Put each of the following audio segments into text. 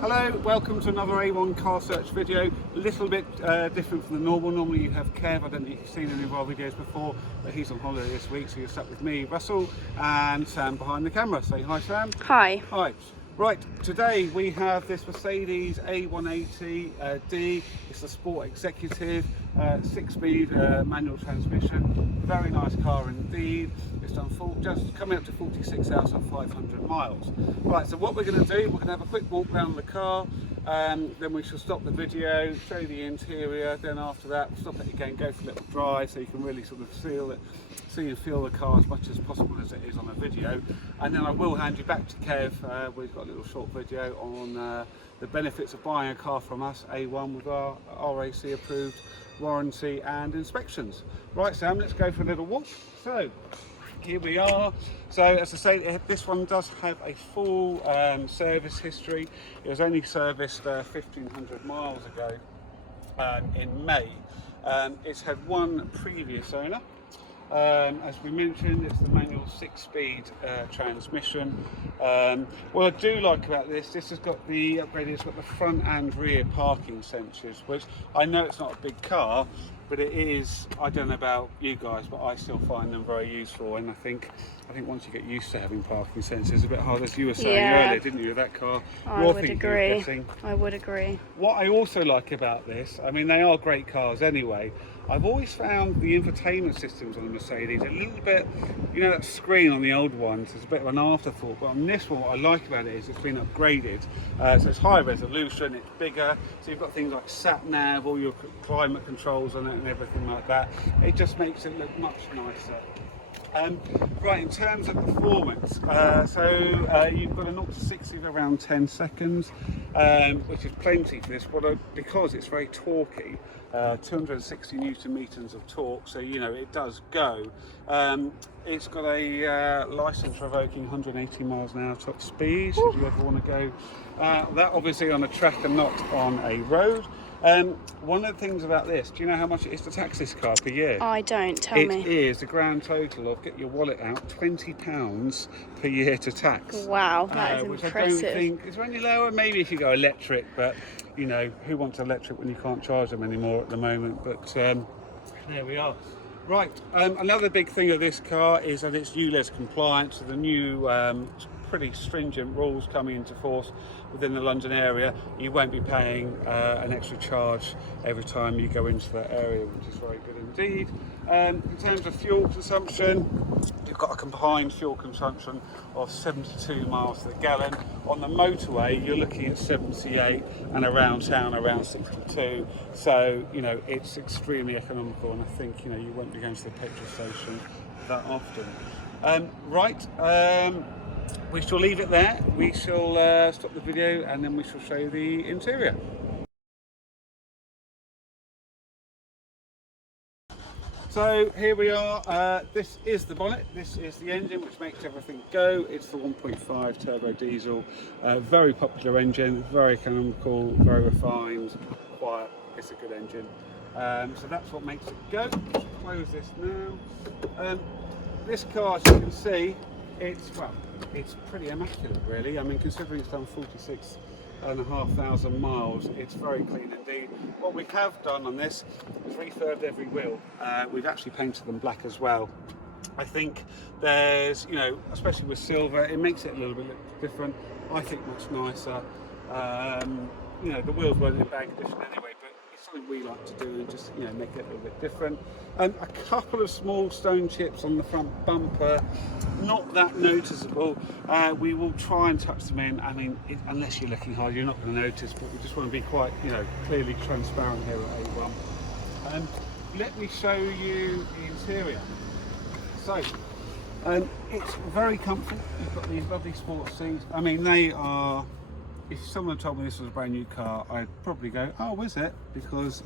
Hello, welcome to another A1 car search video. A little bit different from the normal. Normally you have Kev, I don't think you've seen any of our videos before, but he's on holiday this week, so you're stuck with me, Russell, and Sam behind the camera. Say hi, Sam. Hi. Hi. Right, today we have this Mercedes A180d. It's a Sport Executive, 6-speed manual transmission. Very nice car indeed. It's done just coming up to 46,500 miles. Right, so what we're going to do, we're going to have a quick walk around the car, then we shall stop the video, show you the interior, then after that we'll stop it again, go for a little drive so you can really sort of see and feel the car as much as possible as it is on a video, and then I will hand you back to Kev. We've got a little short video on the benefits of buying a car from us, A1, with our RAC approved warranty and inspections. Right, Sam, let's go for a little walk. So here we are. So as I say, this one does have a full service history. It was only serviced 1,500 miles ago in May. It's had one previous owner. As we mentioned, it's the manual 6-speed transmission. What I do like about this has got the upgrade. It's got the front and rear parking sensors, which I know it's not a big car, but it is. I don't know about you guys, but I still find them very useful. And I think once you get used to having parking sensors, it's a bit harder, as you were saying earlier, didn't you, with that car? I would agree. I would agree. What I also like about this, I mean, they are great cars anyway. I've always found the infotainment systems on the Mercedes a little bit, you know, that screen on the old ones is a bit of an afterthought, but on this one what I like about it is it's been upgraded. So it's high resolution, it's bigger, so you've got things like sat nav, all your climate controls on it and everything like that. It just makes it look much nicer. Right, in terms of performance, you've got a 0 to 60 of around 10 seconds, which is plenty for this, because it's very torquey. 260 newton meters of torque, so you know it does go. It's got a license revoking 180 miles an hour top speed, so if you ever want to go that, obviously on a track and not on a road. One of the things about this, do you know how much it is to tax this car per year? I don't, tell me. It is a grand total of, get your wallet out, £20 per year to tax. Wow, that is which impressive. I don't think, is there any lower? Maybe if you go electric, but you know, who wants electric when you can't charge them anymore at the moment? But there we are. Right, another big thing of this car is that it's ULEZ compliant, so the new pretty stringent rules coming into force within the London area. You won't be paying an extra charge every time you go into that area, which is very good indeed. In terms of fuel consumption, you've got a combined fuel consumption of 72 miles to the gallon. On the motorway, you're looking at 78, and around town around 62. So, you know, it's extremely economical, and I think, you know, you won't be going to the petrol station that often. We shall leave it there. We shall stop the video and then we shall show you the interior. So here we are. This is the bonnet. This is the engine which makes everything go. It's the 1.5 turbo diesel. Very popular engine, very economical, very refined, quiet. It's a good engine. So that's what makes it go. Let's close this now. This car, as you can see, it's pretty immaculate, really. I mean, considering it's done 46,500 miles, it's very clean indeed. What we have done on this is refurbed every wheel. We've actually painted them black as well. I think there's, you know, especially with silver, it makes it a little bit different. I think much nicer. You know, the wheels weren't in bad condition anyway, but it's something we like to do and just, you know, make it a little bit different. A couple of small stone chips on the front bumper, not that noticeable. We will try and touch them in. I mean, unless you're looking hard, you're not going to notice, but we just want to be quite, you know, clearly transparent here at A1. Let me show you the interior. So, it's very comfortable. You've got these lovely sports seats. I mean, they are, if someone told me this was a brand new car, I'd probably go, oh, is it? Because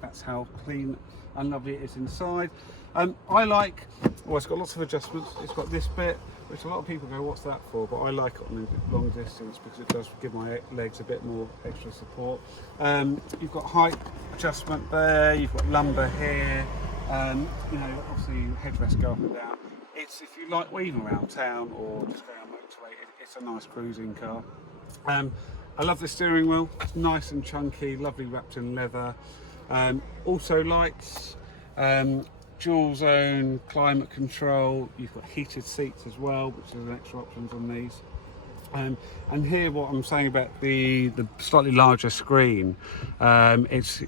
that's how clean and lovely it is inside. I like, it's got lots of adjustments. It's got this bit, which a lot of people go, what's that for? But I like it on a long distance because it does give my legs a bit more extra support. You've got height adjustment there, you've got lumbar here, you know, obviously headrests go up and down. It's, if you like weaving around town or just going on motorway, it's a nice cruising car. I love the steering wheel. It's nice and chunky, lovely wrapped in leather. Also lights, dual zone climate control. You've got heated seats as well, which is an extra options on these. And here, what I'm saying about the slightly larger screen, it's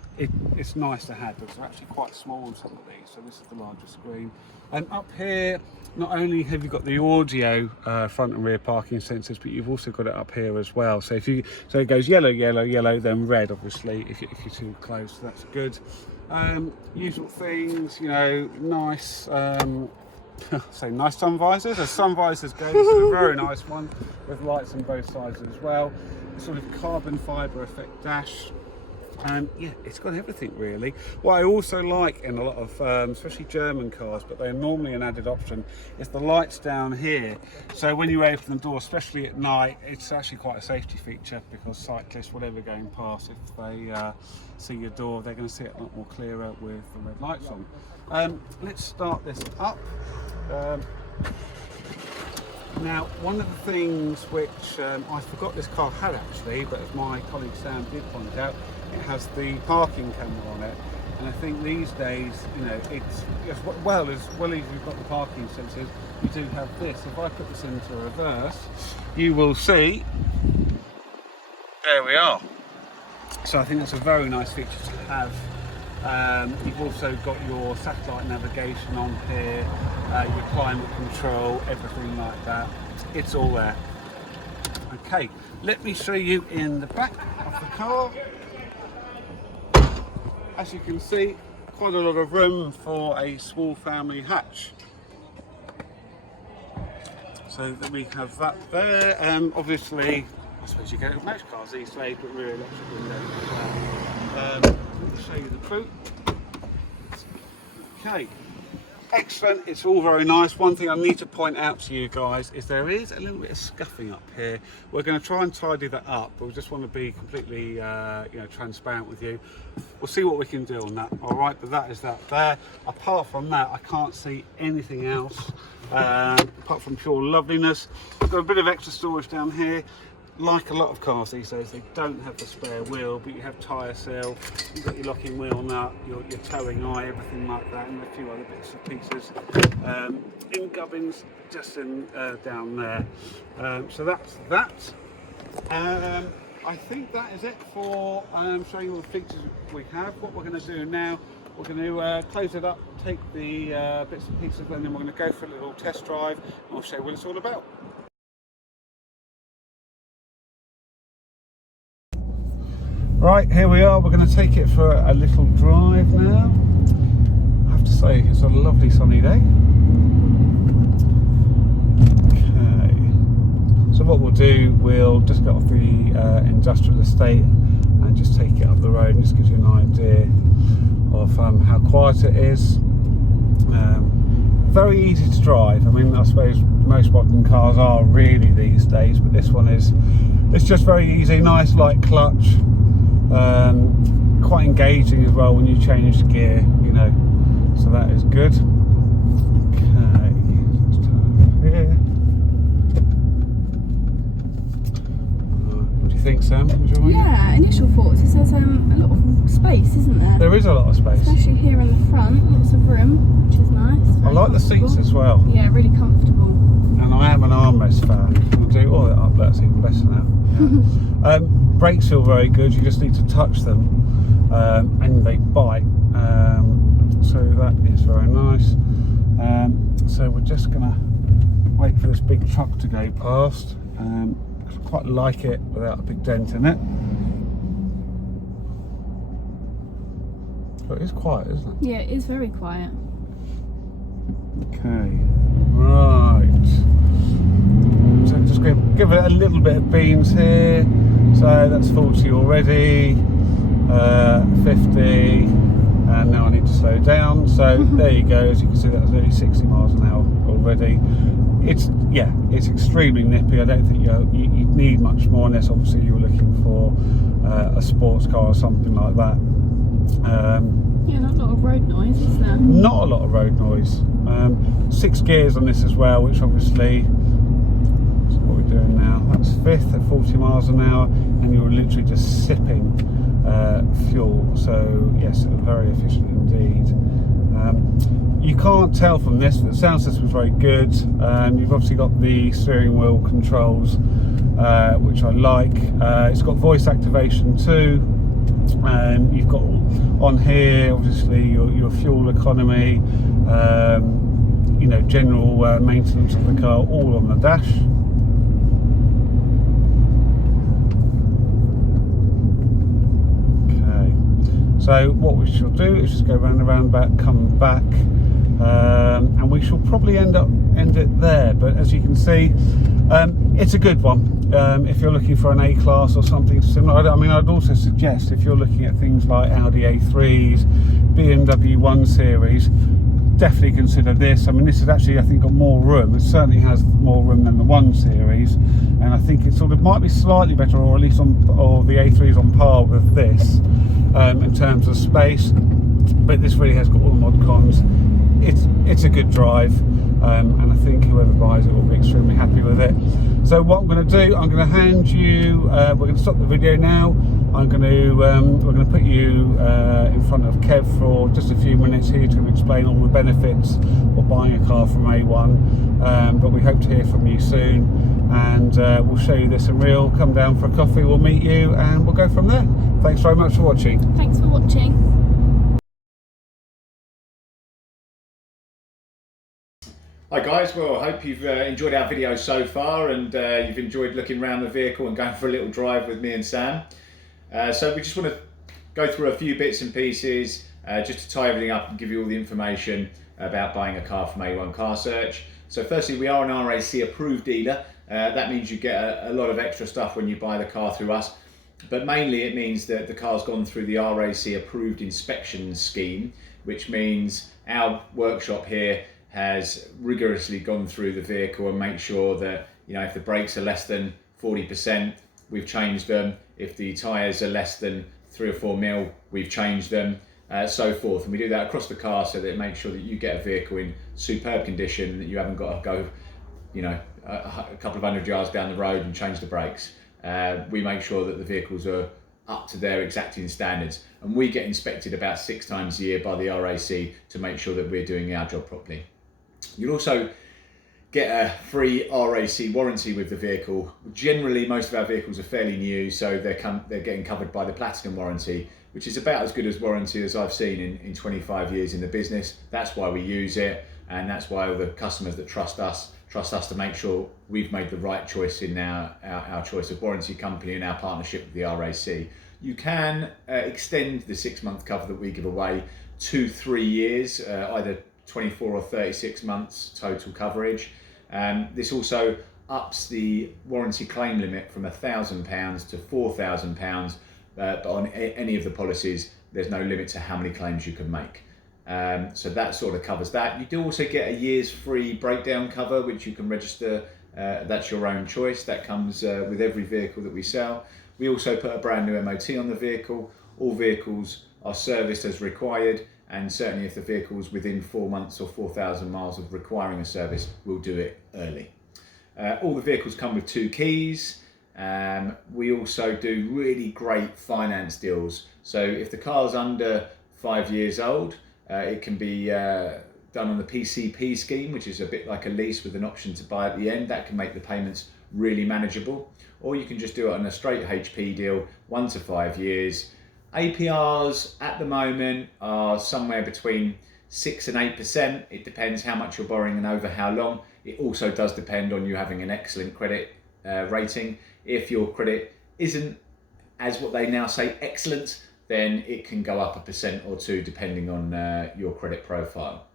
nice to have because they're actually quite small on some of these. So this is the larger screen. And up here, not only have you got the audio front and rear parking sensors, but you've also got it up here as well. So so it goes yellow, yellow, yellow, then red. Obviously, if you're too close, so that's good. Usual things, you know, nice. Say nice sun visors, as sun visors go. This is a very nice one with lights on both sides as well. Sort of carbon fibre effect dash. Yeah, it's got everything really. What I also like in a lot of, especially German cars, but they're normally an added option, is the lights down here. So when you open the door, especially at night, it's actually quite a safety feature because cyclists, whatever going past, if they see your door, they're going to see it a lot more clearer with the red lights on. Let's start this up. Now, one of the things which I forgot this car had actually, but as my colleague Sam did point out, it has the parking camera on it. And I think these days, you know, it's as well as you've got the parking sensors, you do have this. If I put this into reverse, you will see, there we are. So I think that's a very nice feature to have. You've also got your satellite navigation on here, your climate control, everything like that. It's all there. Okay, let me show you in the back of the car. As you can see, quite a lot of room for a small family hatch. So that we have that there. Obviously, I suppose you get it with most cars these days, but rear electric windows as well. Let me show you the boot. Okay, excellent. It's all very nice. One thing I need to point out to you guys is there is a little bit of scuffing up here. We're going to try and tidy that up, but we just want to be completely, transparent with you. We'll see what we can do on that. All right, but that is that there. Apart from that, I can't see anything else apart from pure loveliness. We've got a bit of extra storage down here. Like a lot of cars these days, they don't have the spare wheel, but you have tyre seal, you've got your locking wheel nut, your towing eye, everything like that, and a few other bits and pieces. In gubbins, just in down there. So that's that. I think that is it for showing you all the features we have. What we're going to do now, we're going to close it up, take the bits and pieces, and then we're going to go for a little test drive, and I'll show you what it's all about. Right, here we are. We're going to take it for a little drive now. I have to say, it's a lovely sunny day. Okay. So what we'll do, we'll just get off the industrial estate and just take it up the road, and just gives you an idea of how quiet it is. Very easy to drive. I mean, I suppose most modern cars are really these days, but this one is. It's just very easy, nice light clutch. Quite engaging as well when you change gear, you know, so that is good. Okay, let's turn over here. What do you think, Sam? Yeah, initial thoughts, it says a lot of space, isn't there? There is a lot of space. Especially here in the front, lots of room, which is nice. I like the seats as well. Yeah, really comfortable. And I am an armrest fan. I'll do all that up, that's even better now. Yeah. Brakes feel very good, you just need to touch them and they bite, so that is very nice. So we're just gonna wait for this big truck to go past. I quite like it without a big dent in it. But it is quiet, isn't it? Yeah, it is very quiet. Okay, right. So just going to give it a little bit of beans here. So that's 40 already, 50, and now I need to slow down. So there you go. As you can see, that's nearly 60 miles an hour already. It's extremely nippy. I don't think you need much more unless obviously you were looking for a sports car or something like that. Yeah, not a lot of road noise, is there? Not a lot of road noise. 6 gears on this as well, which obviously, so what we're doing now, that's fifth at 40 miles an hour, and you're literally just sipping fuel. So yes, very efficient indeed. You can't tell from this, but the sound system is very good. You've obviously got the steering wheel controls, which I like. It's got voice activation too. You've got on here obviously your fuel economy, you know, general maintenance of the car, all on the dash. Okay, so what we shall do is just go round and roundabout, come back, and we shall probably end it there. But as you can see, it's a good one. If you're looking for an A-Class or something similar, I mean, I'd also suggest if you're looking at things like Audi A3s, BMW 1 Series, definitely consider this. I mean, this has actually, I think, got more room. It certainly has more room than the 1 Series, and I think it sort of might be slightly better, or at least or the A3 is on par with this in terms of space. But this really has got all the mod cons. It's a good drive, and I think whoever buys it will be extremely happy with it. So what I'm going to do, I'm going to hand you, we're going to stop the video now. We're going to put you in front of Kev for just a few minutes here to explain all the benefits of buying a car from A1. But we hope to hear from you soon, and we'll show you this in real. Come down for a coffee, we'll meet you, and we'll go from there. Thanks very much for watching. Thanks for watching. Hi guys, well I hope you've enjoyed our video so far, and you've enjoyed looking around the vehicle and going for a little drive with me and Sam. So we just want to go through a few bits and pieces just to tie everything up and give you all the information about buying a car from A1 Car Search. So firstly, we are an RAC approved dealer. That means you get a lot of extra stuff when you buy the car through us, but mainly it means that the car's gone through the RAC approved inspection scheme, which means our workshop here has rigorously gone through the vehicle and make sure that, you know, if the brakes are less than 40%, we've changed them. If the tyres are less than 3 or 4 mil, we've changed them, so forth. And we do that across the car so that it makes sure that you get a vehicle in superb condition, that you haven't got to go, you know, a couple of 100 yards down the road and change the brakes. We make sure that the vehicles are up to their exacting standards, and we get inspected about 6 times a year by the RAC to make sure that we're doing our job properly. You'll also get a free RAC warranty with the vehicle. Generally, most of our vehicles are fairly new, so they're getting covered by the Platinum warranty, which is about as good as warranty as I've seen in 25 years in the business. That's why we use it, and that's why all the customers that trust us to make sure we've made the right choice in our choice of warranty company and our partnership with the RAC. You can extend the 6-month cover that we give away to 3 years, either 24 or 36 months total coverage. This also ups the warranty claim limit from £1,000 to £4,000, but on any of the policies there's no limit to how many claims you can make. So that sort of covers that. You do also get a year's free breakdown cover, which you can register. That's your own choice. That comes with every vehicle that we sell. We also put a brand new MOT on the vehicle. All vehicles are serviced as required, and certainly if the vehicle is within 4 months or 4,000 miles of requiring a service, we'll do it early. All the vehicles come with 2 keys. We also do really great finance deals. So if the car's under 5 years old, it can be done on the PCP scheme, which is a bit like a lease with an option to buy at the end. That can make the payments really manageable. Or you can just do it on a straight HP deal, 1 to 5 years. APRs at the moment are somewhere between 6 and 8%. It depends how much you're borrowing and over how long. It also does depend on you having an excellent credit rating. If your credit isn't, as what they now say, excellent, then it can go up 1% or 2% depending on your credit profile.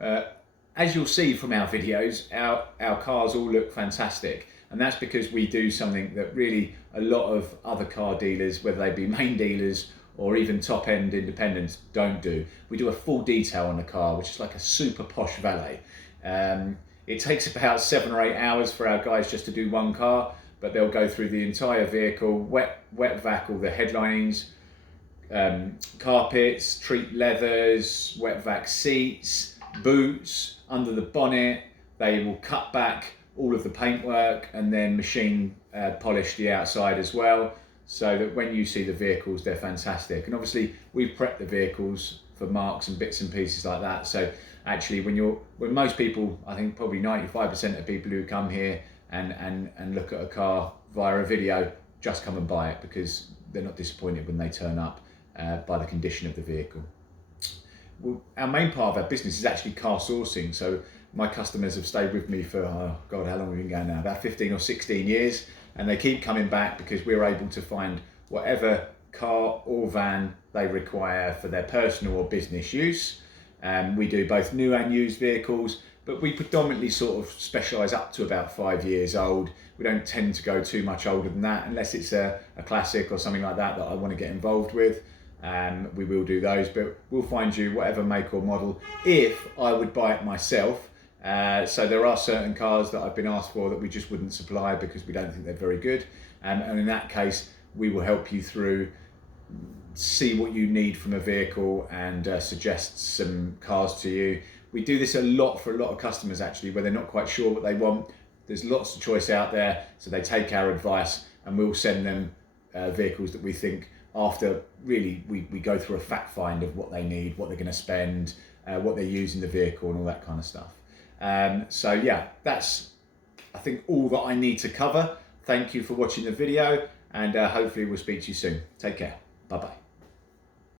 As you'll see from our videos, our cars all look fantastic. And that's because we do something that really a lot of other car dealers, whether they be main dealers or even top-end independents, don't do. We do a full detail on the car, which is like a super posh valet. It takes about 7 or 8 hours for our guys just to do one car, but they'll go through the entire vehicle, wet vac all the headlinings, carpets, treat leathers, wet vac seats, boots, under the bonnet. They will cut back all of the paintwork and then machine polish the outside as well, so that when you see the vehicles, they're fantastic. And obviously we've prepped the vehicles for marks and bits and pieces like that. So actually when most people, I think probably 95% of people who come here and look at a car via a video just come and buy it, because they're not disappointed when they turn up by the condition of the vehicle. Well, our main part of our business is actually car sourcing. So my customers have stayed with me for, oh God, how long have we been going now? About 15 or 16 years. And they keep coming back because we're able to find whatever car or van they require for their personal or business use. We do both new and used vehicles, but we predominantly sort of specialise up to about 5 years old. We don't tend to go too much older than that, unless it's a classic or something like that I want to get involved with. We will do those, but we'll find you whatever make or model if I would buy it myself. So there are certain cars that I've been asked for that we just wouldn't supply because we don't think they're very good. And in that case, we will help you through, see what you need from a vehicle and suggest some cars to you. We do this a lot for a lot of customers actually, where they're not quite sure what they want. There's lots of choice out there, so they take our advice and we'll send them vehicles that we think, after really we go through a fact find of what they need, what they're going to spend, what they're using the vehicle and all that kind of stuff. So yeah, that's I think all that I need to cover. Thank you for watching the video, and hopefully we'll speak to you soon. Take care. Bye bye.